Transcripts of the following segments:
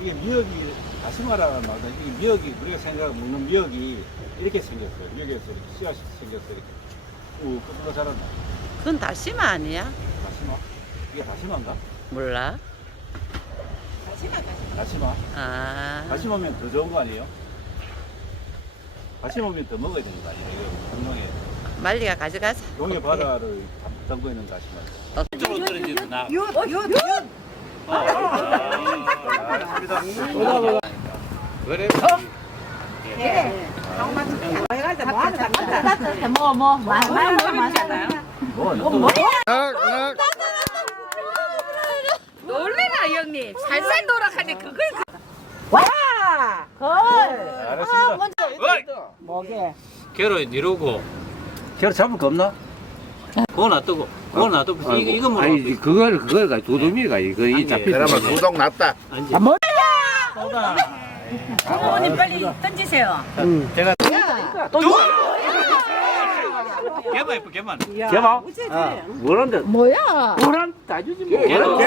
이게 미역이 다시마라는 말은 이게 미역이 우리가 생각하는 먹는 미역이 이렇게 생겼어요. 미역에서 이렇게 씨앗이 생겼어요. 이렇게 꾹꾹 자란다. 그건 다시마 아니야? 다시마? 이게 다시마인가? 몰라. 다시마? 아. 다시마면 더 좋은 거 아니에요? 다시마면 더 먹어야 되는 거 아니에요? 공룡에 말리가 가져가자. 용의 바다를 담고 있는 다시마. 이쪽으로 떨어지구나. 그래. 놀래라 형님. 살살 돌아가네 그걸. 알았습니다. 걔로 이러고. 걔를 잡을 거 없나? 그거 놔두고. 그거 놔두고. 이거 뭐. 아니 그걸 가 도둑이가 이거 이 잡히. 그나마 구독 났다. 어머님 빨리 던지세요. 제가. 걔만 예뻐 걔만. 개봐. 뭐란데? 뭐야? 뭐란 따주지 뭐. 걔로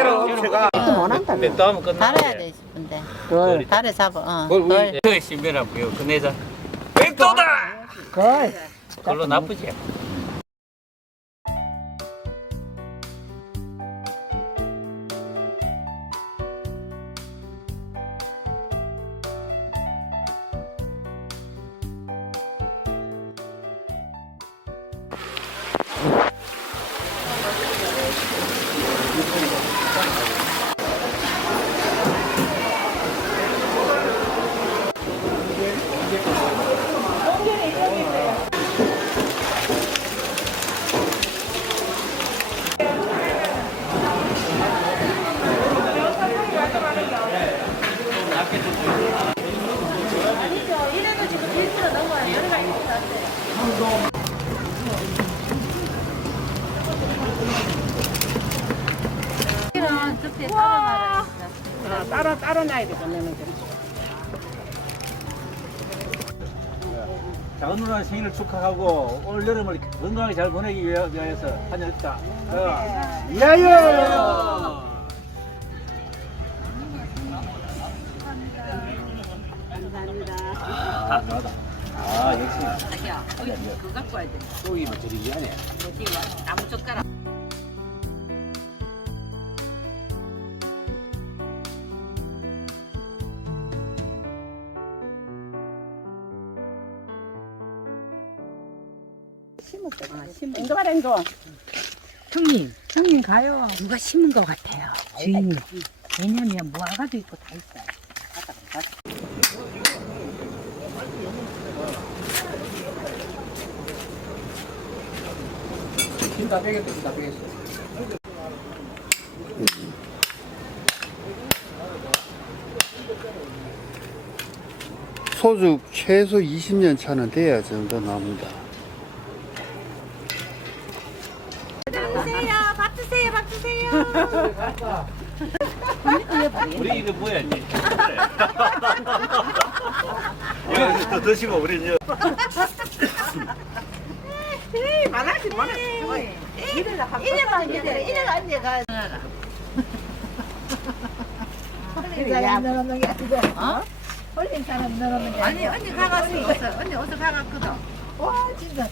제가 못한다. 또 하면 끝나. 달아야 돼 싶은데. 달에 잡아. 그 신변하고요. 끝내자. 백도다. 그걸로 나쁘지. 따로 놔야 되겠네. 작은 누나 생일을 축하하고 올 여름을 건강하게 잘 보내기 위해서 한잔 했다. 이하여! 감사합니다. 역시. 자기야, 그거 갖고 와야 돼. 속이 뭐 저리 미안해. 어디 와? 나무 젓가락. 형님 가요. 누가 심은 것 같아요. 주인이. 왜냐면 무화과도 있고 다 있어요. 힘다 빼겠다. 힘다 빼겠어. 소주 최소 20년 차는 돼야 정도 나옵니다. 밥 드세요. 우리 이거 뭐야지. 이거 더 드시고 우리 이제 아니 언니 가갈 수 있어. 언니 어디 가갔거든. 와 진짜.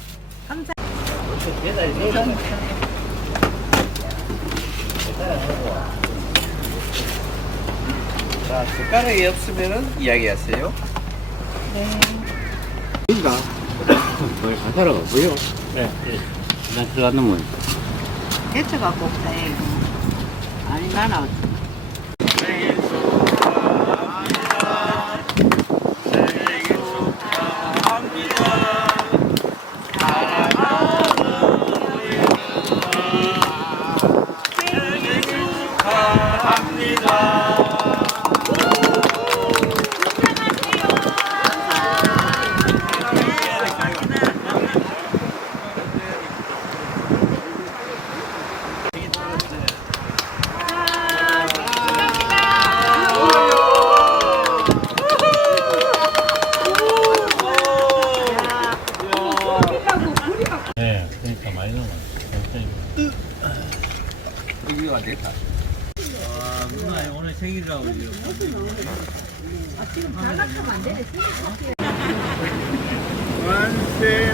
자, 숟가락이 없으면은 이야기하세요. 인가? 뭘 가사라가 뭐요? 네. 난 들어가는 뭐. 개처 갖고 없다. 아니 나는. 이거 안 됐다. 아, 누나 오늘 생일이라고 지금. 만세,